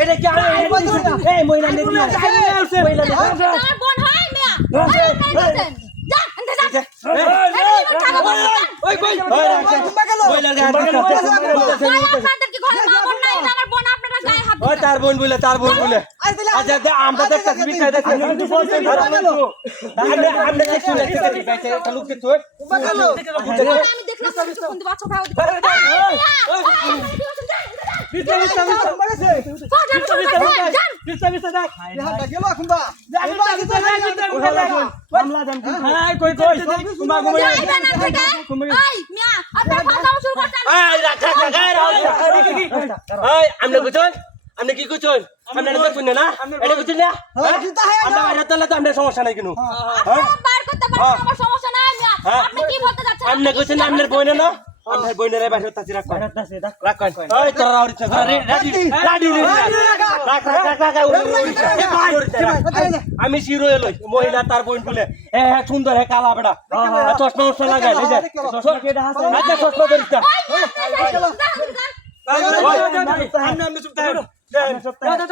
এদিকে আরে ভাই ও হ্যাঁ? দেখ দেখ আমি হয় বল কি তার বোন বলে তার বোন বলে আচ্ছা দে আমরা আমরা আচ্ছা এই রাখ রাখ রাখ এই এই আমনে কি কইছন আমনে না শুনে না এটা কইছন না আমরা বাইরে তাহলে তো আমরা সমস্যা নাই কিন্তু আমনে কইছন না আমনের বইনে না আমনের বইনের বাইরে তাছি রাখ রাখ রাখ তোরা আউরি চা রাডি রাডি রাখ রাখ রাখ রাখ আমি শিরো এলই মহিলা তার বোন বলে এ হ্যাঁ সুন্দর হে কালা বেড়া চশমা উঠা লাগাই এই যে আচ্ছা চশমা ধরিস না কথা